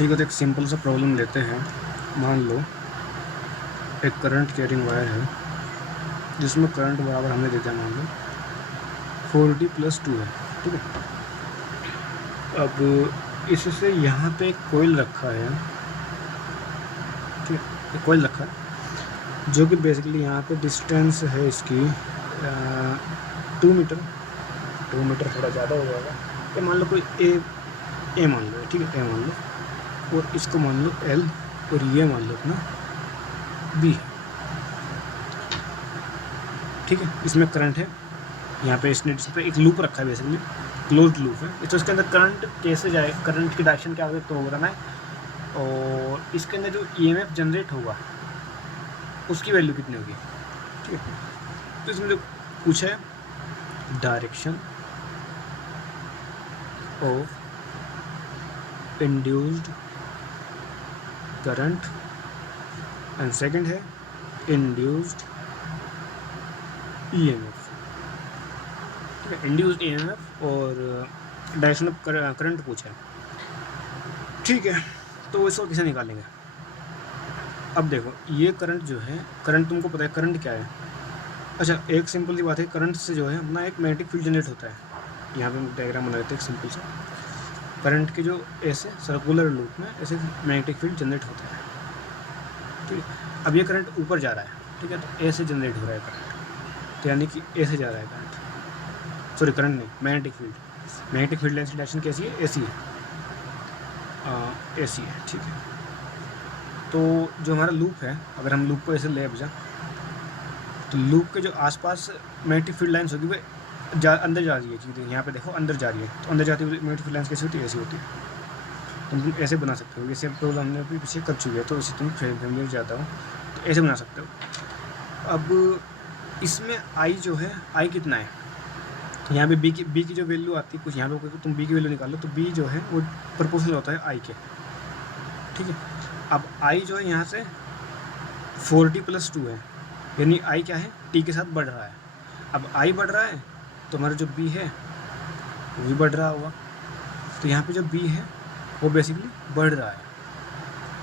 ठीक है, तो एक सिंपल सा प्रॉब्लम लेते हैं। मान लो एक करंट कैरिंग वायर है जिसमें करंट बराबर हमें देता है, मान लो 40 + 2 है। ठीक है, अब इससे यहाँ पे एक कोयल रखा है। ठीक है, एक कोयल रखा है जो कि बेसिकली यहाँ पे डिस्टेंस है इसकी 2 मीटर। 2 मीटर थोड़ा ज़्यादा हो जाएगा। ये मान लो कोई ए मान लो, ठीक है, ए मान लो, और इसको मान लो एल, और ये मान लो अपना बी। ठीक है, इसमें करंट है। यहाँ पे इसने इस पर एक लूप रखा है, बेसिकली क्लोज्ड लूप है। तो इसके अंदर करंट कैसे जाए, करंट की डायरेक्शन क्या होगी प्रोग्राम है, और इसके अंदर जो ईएमएफ जनरेट होगा उसकी वैल्यू कितनी होगी। ठीक है, तो इसमें जो पूछा है direction of induced current, and second है इंड्यूस्ड ईएमएफ। ठीक है, इंड्यूस्ड ईएमएफ और डायरेक्शन ऑफ करंट पूछा है। ठीक है, तो इसको कैसे निकालेंगे। अब देखो, ये करंट जो है, करंट तुमको पता है करंट क्या है। अच्छा, एक सिंपल सी बात है, करंट से जो है अपना एक मैग्नेटिक फील्ड जनरेट होता है। यहाँ पे हम डायग्राम बना लेते हैं एक सिंपल सा। करंट के जो ऐसे सर्कुलर लूप में ऐसे मैग्नेटिक फील्ड जनरेट होता है। ठीक है, अब ये करंट ऊपर जा रहा है। ठीक है, तो ऐसे जनरेट हो रहा है करंट, तो यानी कि ऐसे जा रहा है करंट, सॉरी करंट नहीं, magnetic field. Magnetic field line की डायरेक्शन कैसी है, ऐसी है, ऐसी है। ठीक है, तो जो हमारा लूप है, अगर हम लूप को ऐसे ले जा, तो लूप के जो आसपास मैग्नेटिक फील्ड लाइन्स होगी वो अंदर जा रही है। चीज़ें यहाँ पे देखो अंदर जा रही है, तो अंदर जाती हुई मैग्नेटिक फील्ड लाइन्स कैसी होती है, ऐसी होती है। तुम ऐसे बना सकते हो, जैसे प्रॉब्लम हमने अभी पीछे कर चुकी है, तो इसे तुम फैमिलियर जाता हो तो ऐसे बना सकते हो। अब इसमें आई जो है, आई कितना है, यहाँ पे बी की जो वैल्यू आती है कुछ, यहाँ पे तुम बी की वैल्यू निकालो तो बी जो है वो प्रोपोर्शनल होता है आई के। ठीक है, अब आई जो है यहाँ से 40 + 2 है, यानी आई क्या है, टी के साथ बढ़ रहा है। अब आई बढ़ रहा है तो हमारा जो बी है वो भी बढ़ रहा होगा, तो यहाँ पे जो बी है वो बेसिकली बढ़ रहा है।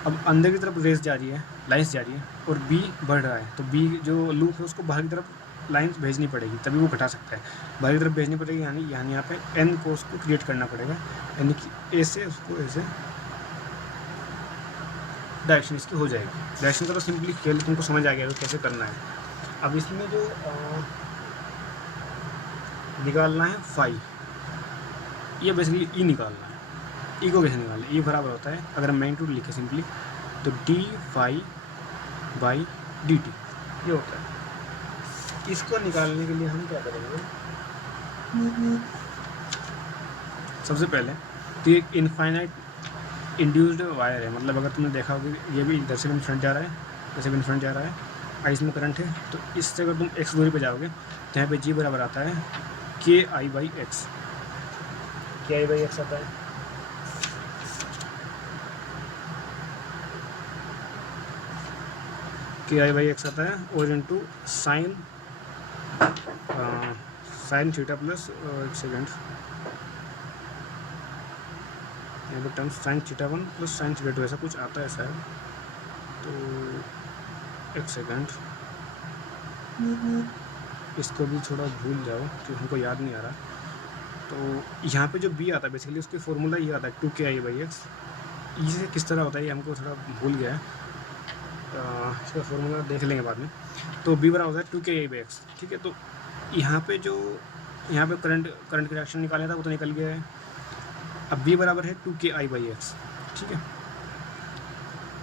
अब अंदर की तरफ रेस जा रही है, लाइन्स जा रही है, और बी बढ़ रहा है, तो बी जो लूप है उसको बाहर की तरफ लाइन्स भेजनी पड़ेगी, तभी वो घटा सकता है। बाहर की तरफ भेजनी पड़ेगी, यानी यहाँ पे एन को उसको क्रिएट करना पड़ेगा, यानी कि ऐसे उसको ऐसे डायरेक्शन इसकी हो जाएगी। डायरेक्शन का तो सिंपली खेल तुमको समझ आ गया कैसे करना है। अब इसमें जो निकालना है फाई, ये बेसिकली ई निकालना है। ई को कैसे निकालना है, ई बराबर होता है, अगर हम मैग्नीट्यूड लिखे सिंपली तो d phi by D t, ये होता है। इसको निकालने के लिए हम क्या करेंगे, सबसे पहले तो एक इनफाइनाइट इंड्यूस्ड वायर है, मतलब अगर तुमने देखा होगा ये भी इधर से भी इनफ्रंट जा रहा है, जैसे भी इनफ्रंट जा रहा है, और इसमें करंट है, तो इससे अगर तुम एक्स दूरी पे जाओगे तो यहाँ पे जी बराबर आता है KI/X। KI/X आता है, KI/X आता है, और इंटू साइन थीटा प्लस, एक सेकेंड, यहाँ पे term sine theta 1 + sine theta 2 ऐसा कुछ आता है शायद, तो एक सेकेंड, इसको भी थोड़ा भूल जाओ कि हमको याद नहीं आ रहा। तो यहाँ पे जो बी आता है बेसिकली उसकी फॉर्मूला ये आता है 2KI/X। ये किस तरह होता है ये हमको थोड़ा भूल गया है, इसका फॉर्मूला देख लेंगे बाद में। तो बी बराबर होता है 2KI/X। ठीक है, तो यहाँ पे करंट की डायरेक्शन निकालना था वो तो निकल गया है। अब बी बराबर है 2KI/X। ठीक है,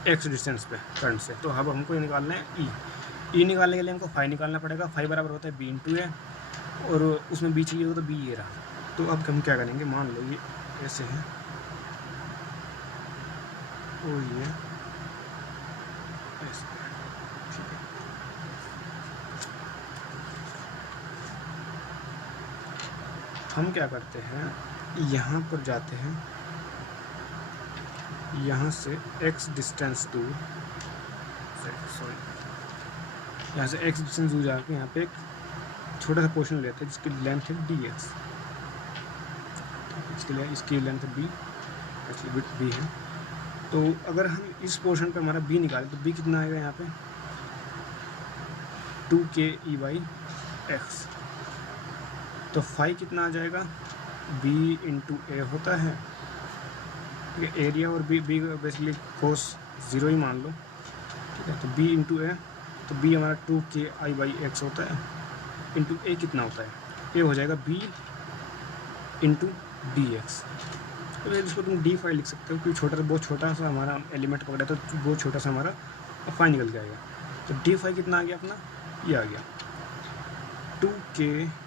एक्स डिस्टेंस पे करंट से, तो अब हमको ये निकालना है ई निकालने के लिए हमको फाई निकालना पड़ेगा। फाई बराबर होता है B × A, और उसमें बी चाहिए होगा तो बी ये रहा। तो अब हम क्या करेंगे, मान लो ये ऐसे है और ये ऐसे, ठीक है। हम क्या करते हैं, यहाँ पर जाते हैं, यहाँ से x डिस्टेंस दूर, सॉरी, यहाँ से x डिस्टेंस दूर जाके यहाँ पे एक छोटा सा पोर्शन लेते हैं जिसकी लेंथ है dx। इसके लिए इसकी length b, actually width b है। तो अगर हम इस पोर्शन पे हमारा बी निकालें तो बी कितना आएगा यहाँ पे 2ke/x। तो फाई कितना आ जाएगा b इंटू ए होता है, ठीक है। एरिया और बी बेसिकली कोस 0 ही मान लो, ठीक है। तो b इंटू ए, तो b हमारा 2ki/x होता है, इंटू ए कितना होता है, ए हो जाएगा b इंटू dx। तो इसको तुम डी फाई लिख सकते हो क्योंकि बहुत छोटा सा हमारा एलिमेंट पकड़ा तो बहुत छोटा सा हमारा फाई निकल के आएगा। तो डी फाई कितना आ गया अपना, ये आ गया 2ke/dx/x,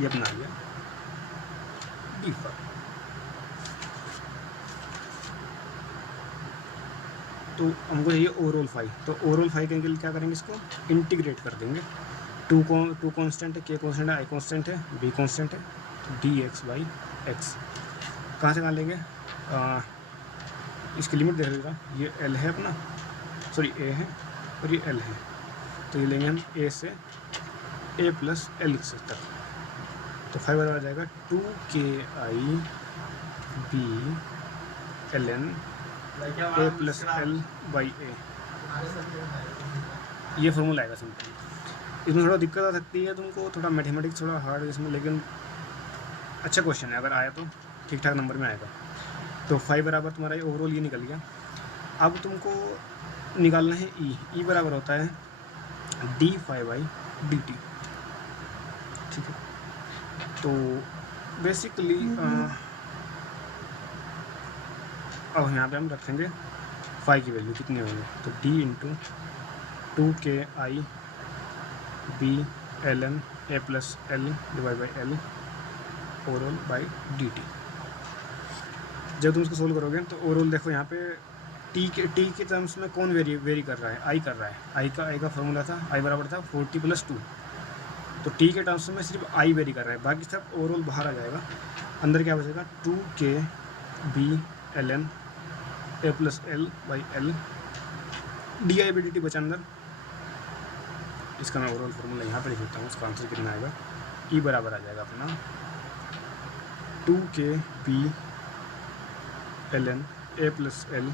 ये अपना आ गया डी फाई। तो हमको चाहिए ओवरऑल फाई, तो ओवरऑल फाई के लिए क्या करेंगे, इसको इंटीग्रेट कर देंगे। टू कांस्टेंट है, के कांस्टेंट है, आई कांस्टेंट है, बी कांस्टेंट है, तो dx/x कहाँ से कहाँ लेंगे, इसकी लिमिट देख लीजिएगा, ये l है अपना, सॉरी a है और ये l है, तो ये लेंगे हम a से a प्लस l तक। तो फाइव बराबर आ जाएगा 2ki/b ln a plus l/a, ये फॉर्मूला आएगा सिंपल। इसमें थोड़ा दिक्कत आ सकती है तुमको, थोड़ा मैथमेटिक्स थोड़ा हार्ड है इसमें, लेकिन अच्छा क्वेश्चन है, अगर आया तो ठीक ठाक नंबर में आएगा। तो फाइव बराबर तुम्हारा ये ओवरऑल ये निकल गया। अब तुमको निकालना है ई बराबर होता है d∅/dt, ठीक है। तो बेसिकली अब यहाँ पे हम रखेंगे फाई की वैल्यू कितनी होगी, तो d into 2ke/b ln a plus l/l overall by dt। जब तुम इसको सोल्व करोगे तो ओवरऑल देखो यहाँ पे टी के टर्म्स में कौन वेरी कर रहा है, आई कर रहा है। आई का फॉर्मूला था, आई बराबर था 40+2, तो टी के टर्म्स में सिर्फ आई वेरी कर रहा है, बाकी सब ओवरऑल बाहर आ जाएगा। अंदर क्या बचेगा 2ke/b ln a plus l/l di/dt बचा अंदर। इसका मैं ओवरऑल फॉर्मूला यहाँ पे लिख देता हूँ, इसका आंसर कितना आएगा, ई बराबर आ जाएगा अपना 2ke/b ln a plus l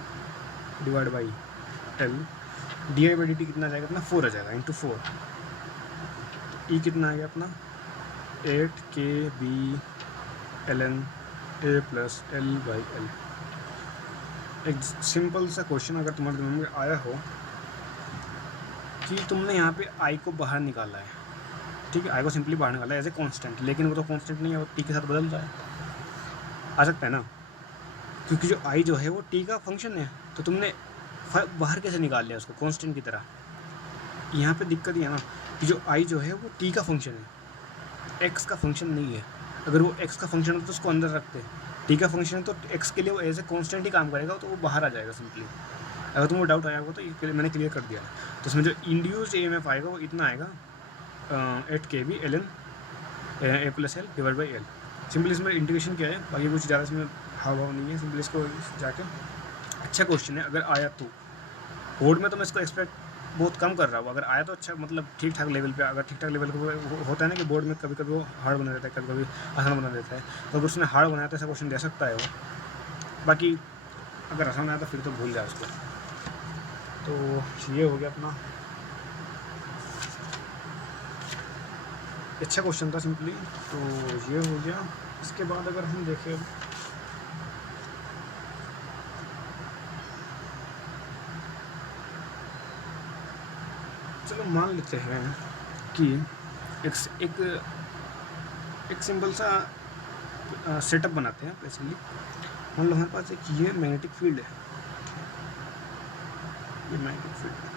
divide by l di/dt कितना आ जाएगा अपना 4 आ जाएगा इंटू 4। ई कितना आ गया अपना 8ke/b ln a plus l/l। एक सिंपल सा क्वेश्चन अगर तुम्हारे दिमाग में आया हो कि तुमने यहाँ पे आई को बाहर निकाला है, ठीक है, आई को सिंपली बाहर निकाला है एज ए कांस्टेंट, लेकिन वो तो कांस्टेंट नहीं है, वो टी के साथ बदल रहा है, आ सकता है ना, क्योंकि जो आई जो है वो टी का फंक्शन है, तो तुमने बाहर कैसे निकाल लिया उसको कांस्टेंट की तरह। यहाँ पे दिक्कत ये है ना कि जो आई जो है वो टी का फंक्शन है, एक्स का फंक्शन नहीं है। अगर वो एक्स का फंक्शन होता तो उसको अंदर रखते, टी का फंक्शन है तो एक्स के लिए वो एज ए कांस्टेंट ही काम करेगा, तो वो बाहर आ जाएगा सिंपली। अगर तुमको डाउट आया होगा तो ये मैंने क्लियर कर दिया। तो इसमें जो इंड्यूस्ड EMF आएगा वो इतना आएगा 8kb ln a plus l divide by l। Simple इसमें इंटीग्रेशन क्या है, बाकी कुछ ज़्यादा इसमें हाव भाव नहीं है, सिंपल इसको जाके अच्छा क्वेश्चन है। अगर आया तो बोर्ड में तो मैं इसको एक्सपेक्ट बहुत कम कर रहा हूँ, अगर आया तो अच्छा, मतलब ठीक ठाक लेवल पे। अगर ठीक ठाक लेवल पे होता है ना कि बोर्ड में कभी कभी वो हार्ड बना देता है, कभी कभी आसान बना देता है, तो अगर उसने हार्ड बनाया तो ऐसा क्वेश्चन दे सकता है वो। बाकी अगर आसान आया तो फिर तो भूल जाए उसको। तो ये हो गया अपना, अच्छा क्वेश्चन था सिंपली, तो ये हो गया। इसके बाद अगर हम देखें चलो मान लेते हैं कि एक सिंपल सा सेटअप बनाते हैं। बेसिकली मान लो हमारे पास एक ये मैग्नेटिक फील्ड है, ये मैग्नेटिक फील्ड है,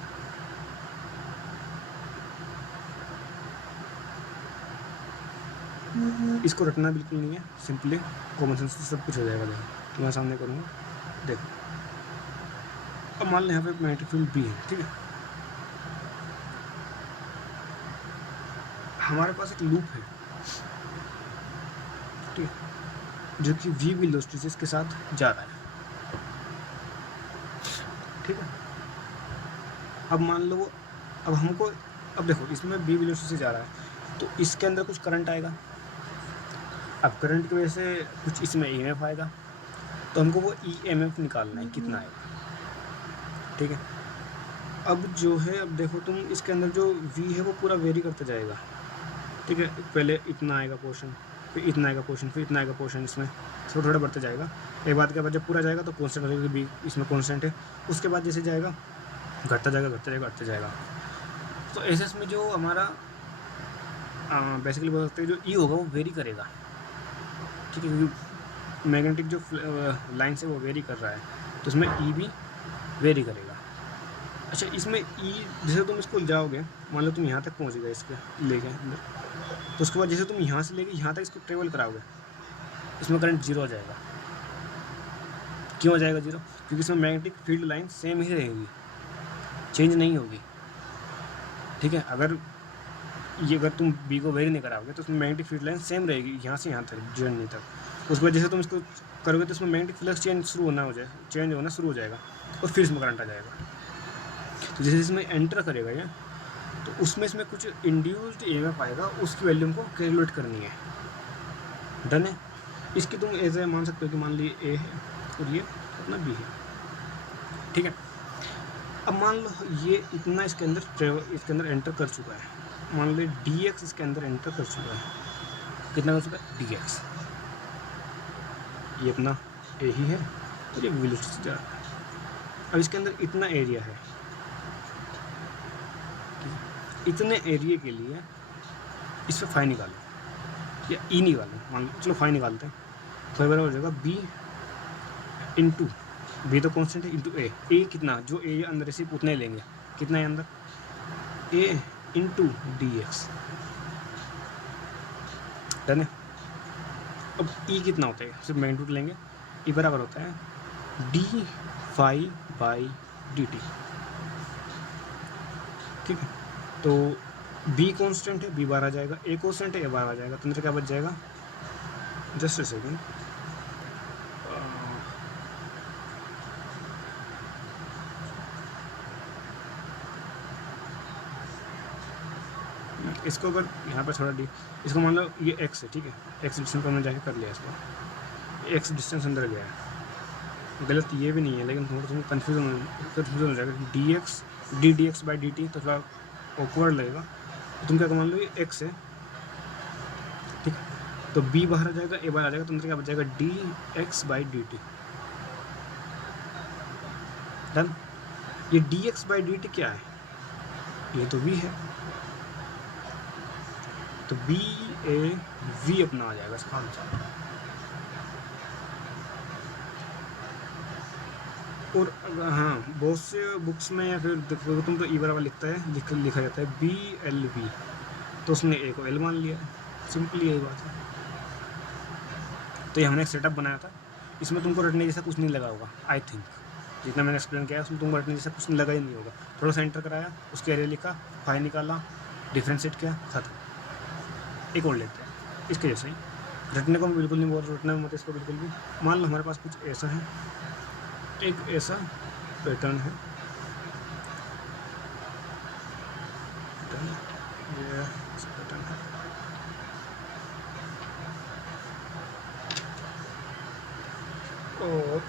इसको रटना बिल्कुल नहीं है, सिंपली कॉमन सेंस से सब कुछ हो जाएगा। देखो तुम्हारे सामने करूँगा, देखो अब मान लें यहाँ पे मैग्नेटिक फील्ड बी है, ठीक है। हमारे पास एक लूप है, ठीक है, जो कि v वेलोसिटी से इसके साथ जा रहा है, ठीक है। अब मान लो अब हमको, अब देखो इसमें v वेलोसिटी से जा रहा है तो इसके अंदर कुछ करंट आएगा, अब करंट की वजह से कुछ इसमें EMF आएगा, तो हमको वो EMF निकालना है कितना आएगा, ठीक है। अब जो है, अब देखो तुम इसके अंदर जो V है वो पूरा वेरी करता जाएगा, ठीक है। पहले इतना आएगा पोर्शन, फिर इतना आएगा पोर्शन, फिर इतना आएगा पोर्शन, इसमें थोड़ा थोड़ा बढ़ते जाएगा। एक बात के बाद जब पूरा जाएगा तो कॉन्स्टेंट हो जाएगा, B इसमें कॉन्स्टेंट है। उसके बाद जैसे जाएगा घटता जाएगा घटता जाएगा घटता जाएगा। तो एसएस में जो हमारा बेसिकली बोल सकते हैं जो ई होगा वो वेरी करेगा, ठीक है, क्योंकि मैग्नेटिक जो लाइन से वो वेरी कर रहा है, तो इसमें ई भी वेरी करेगा। अच्छा, इसमें ई जैसे तुम इसको जाओगे, मान लो तुम यहाँ तक पहुँच गए इसके लेके अंदर, तो उसके बाद जैसे तुम यहाँ से लेके यहाँ तक इसको ट्रेवल कराओगे, इसमें करंट जीरो हो जाएगा। क्यों हो जाएगा जीरो? क्योंकि इसमें मैग्नेटिक फील्ड लाइन सेम ही रहेगी, चेंज नहीं होगी, ठीक है। अगर तुम बी को वेरी नहीं कराओगे तो उसमें मैग्नेटिक फील्ड लाइन सेम रहेगी यहाँ से यहाँ तक, जर्नी तक। उसके बाद जैसे तुम इसको करोगे तो उसमें मैग्नेटिक फ्लक्स चेंज होना शुरू हो जाएगा, और फिर इसमें करंट आ जाएगा। तो जैसे इसमें एंटर करेगा ये, तो इसमें कुछ इंड्यूस्ड EMF आएगा, उसकी वैल्यू हमको कैलकुलेट करनी है। डन है। इसकी तुम ऐसे मान सकते हो कि मान लीजिए A है और ये अपना B है, ठीक है। अब मान लो ये इतना इसके अंदर एंटर कर चुका है, मान लो dx इसके अंदर एंटर कर चुका है, कितना कर चुका है dx, ये अपना A ही है और ये वेलोसिटी से जा रहा है। अब इसके अंदर इतना एरिया है, इतने एरिया के लिए इस पर फाई निकालो या ई निकालो, मान लो चलो फाई निकालते हैं, तो बराबर हो जाएगा B इंटू B तो कॉन्स्टेंट है इंटू ए कितना, जो ए अंदर सिर्फ उतने लेंगे, कितना है अंदर A इंटू dx, डन है। अब E कितना होता है, सिर्फ मैग्नीट्यूड लेंगे, E बराबर होता है d फाई बाई dt, ठीक है। तो B कांस्टेंट है, B बाहर आ जाएगा, A कांस्टेंट है, A बाहर आ जाएगा, तो अंदर क्या बच जाएगा, जस्ट अ सेकेंड, इसको अगर यहाँ पर थोड़ा इसको मान लो ये x है, ठीक है, x डिस्टेंस पर हमने जाके कर लिया, इसको x डिस्टेंस अंदर गया है, गलत ये भी नहीं है, लेकिन थोड़ा तुम्हें कन्फ्यूजन हो जाएगा कि dx बाई dt, तो थोड़ा ऑकवर्ड लगेगा। तो तुम क्या मान लो ये x है, ठीक है, तो b बाहर आ जाएगा, a बाहर आ जाएगा, तो अंदर क्या बच जाएगा dx बाई dt, डन। ये dx बाई dt क्या है, ये तो v है, तो B A V अपना आ जाएगा इसका आंसर। और हाँ, बहुत से बुक्स में या फिर देखो तुम तो ई बराबर लिखा जाता है BLV, तो उसने A को L मान लिया है, सिंपली यही बात है। तो ये हमने एक सेटअप बनाया था, इसमें तुमको रटने जैसा कुछ नहीं लगा होगा, आई थिंक जितना मैंने एक्सप्लेन किया उसमें तुमको रटने जैसा कुछ लगा ही नहीं होगा। थोड़ा सा एंटर कराया, उसके एरिया लिखा, फाई निकाला, डिफ्रेंशिएट किया, खत्म। एक और लेते हैं इसके जैसे ही, रटने को मैं बिल्कुल नहीं बोल रहा, रटने में मत इसको बिल्कुल भी। मान लो हमारे पास कुछ ऐसा है, एक ऐसा पैटर्न है, ये ऐसा पैटर्न है, और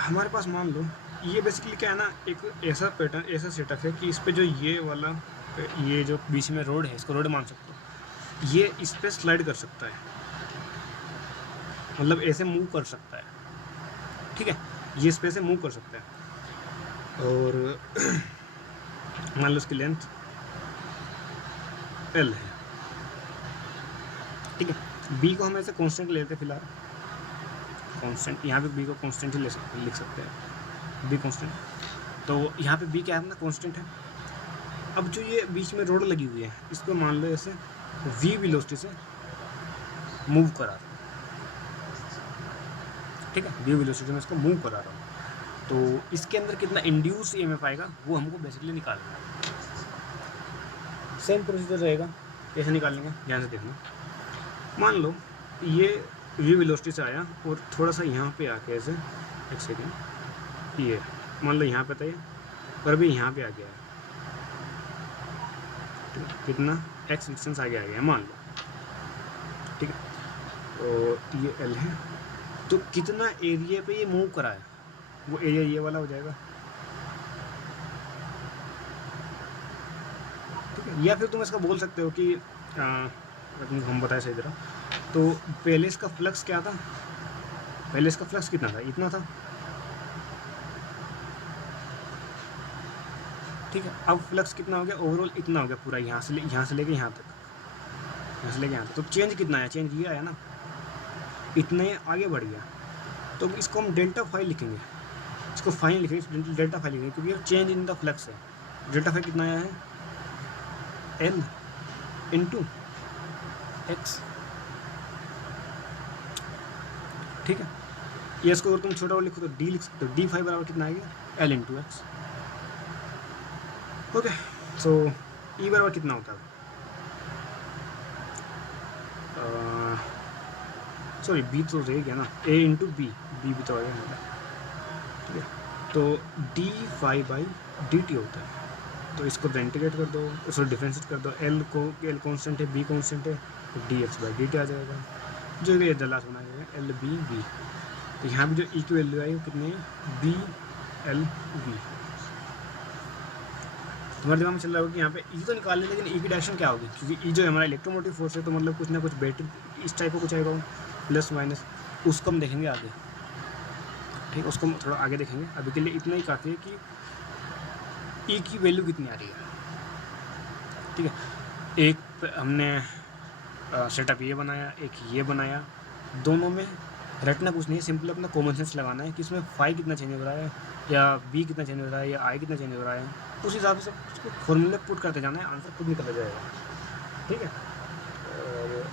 हमारे पास मान लो ये बेसिकली क्या है ना, एक ऐसा पैटर्न, ऐसा सेटअप है कि इस पे जो ये वाला, ये जो बीच में रोड है, इसको रोड मान सकते हो, ये इस पर स्लाइड कर सकता है, मतलब ऐसे मूव कर सकता है, ठीक है, ये इस पे से मूव कर सकता है। और मान लो इसकी लेंथ L है, ठीक है। B को हम ऐसे कांस्टेंट लेते हैं फिलहाल, कांस्टेंट, यहाँ पे B को कांस्टेंट ही लिख सकते हैं, B कांस्टेंट। तो यहाँ पे B क्या है ना, कांस्टेंट है। अब जो ये बीच में रोड लगी हुई है, इसको मान लो ऐसे V वेलोसिटी से मूव करा रहा हूँ, ठीक है, V वेलोसिटी में इसको मूव करा रहा हूँ, तो इसके अंदर कितना इंड्यूस EMF आएगा वो हमको बेसिकली निकालना है। सेम प्रोसीजर रहेगा, कैसे निकालेंगे ध्यान से देखना। मान लो ये V वेलोसिटी से आया और थोड़ा सा यहाँ पे आके ऐसे, एक सेकेंड, ये मान लो यहाँ पे था ये, और अभी यहाँ पे आ गया है, कितना x डिस्टेंस आगे आ गया मान लो, ठीक है, तो ये एल है, तो कितना एरिया पे ये मूव करा है वो एरिया ये वाला हो जाएगा। ठीक है, या फिर तुम इसका बोल सकते हो कि हम बताए सही तरह, तो पहले इसका फ्लक्स क्या था, पहले इसका फ्लक्स कितना था, इतना था। ठीक है, अब फ्लक्स कितना हो गया, ओवरऑल इतना हो गया पूरा, यहाँ से लेके यहाँ तक, यहाँ से लेके यहाँ तक, तो चेंज कितना आया, चेंज ये आया ना, इतने आगे बढ़ गया। तो इसको हम डेल्टा फाइव लिखेंगे, इसको फाइन लिखेंगे, डेल्टा फाइव लिखेंगे, क्योंकि ये चेंज इन द फ्लक्स है। डेल्टा फाइव कितना आया है, एल इंटू एक्स। ठीक है, ये इसको अगर तुम छोटा और लिखो तो डी लिख सकते हो, डी फाइव बराबर कितना आएगा, एल इंटू एक्स। ओके, सो ई बराबर कितना होता है, सॉरी बी तो रह गया ना, ए इंटू बी, बी भी तो आ गया। ठीक है, तो D five by D T होता है, तो इसको तो इंटीग्रेट कर दो, उसको डिफरेंशिएट कर दो, एल कॉन्स्टेंट है, बी कॉन्स्टेंट है, तो D X by D T आ जाएगा, जो ये दलास बनाएगा एल बी बी। तो यहाँ पे जो ई की वैल्यू आई वो कितनी है, बी एल बी। तुम्हारे दिमाग में चल रहा होगा कि यहाँ पे ई तो निकाल लें, लेकिन ई की डायरेक्शन क्या होगी, क्योंकि ई जो है हमारा इलेक्ट्रोमोटिव फोर्स है, तो मतलब कुछ ना कुछ बैटरी इस टाइप का कुछ आएगा, प्लस माइनस, उसको हम देखेंगे आगे। ठीक है, उसको हम थोड़ा आगे देखेंगे, अभी के लिए इतना ही काफ़ी है कि ई की वैल्यू कितनी आ रही है। ठीक है, एक हमने सेटअप ये बनाया, एक ये बनाया, दोनों में रटना कुछ नहीं है, सिंपल अपना कॉमन सेंस लगाना है कि इसमें फाइव कितना चेंज हो रहा है, या बी कितना चेंज हो रहा है, या आई कितना चेंज हो रहा है, उस हिसाब से उसको फॉर्मूले पुट करते जाना है, आंसर खुद निकल जाएगा। ठीक है, और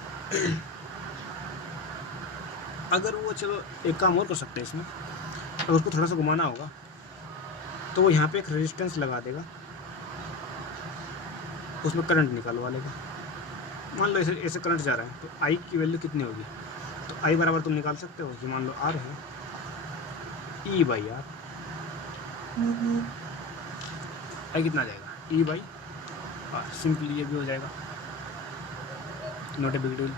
अगर वो, चलो एक काम और कर सकते हैं इसमें, अगर उसको थोड़ा सा घुमाना होगा तो वो यहाँ पे एक रेजिस्टेंस लगा देगा, उसमें करंट निकालवा लेगा। मान लो ऐसे ऐसे करंट जा रहा है, तो आई की वैल्यू कितनी होगी, तो आई बराबर तुम निकाल सकते हो कि मान लो आर है, ई बाई आर, आई कितना आ जाएगा, ई बाई आर, सिंपली ये भी हो जाएगा, नॉट ए बिग डील।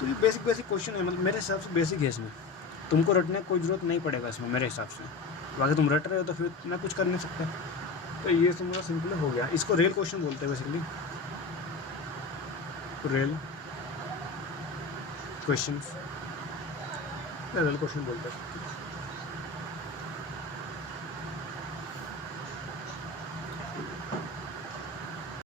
तो ये बेसिक बेसिक क्वेश्चन है, मतलब मेरे हिसाब से बेसिक है, इसमें तुमको रटने की कोई ज़रूरत नहीं पड़ेगा इसमें मेरे हिसाब से, बाकी तुम रट रहे हो तो फिर मैं कुछ कर नहीं सकता। तो ये तुम्हारा सिंपल हो गया, इसको रेल क्वेश्चन बोलते हैं basically, rail question, rail question बोलते हैं।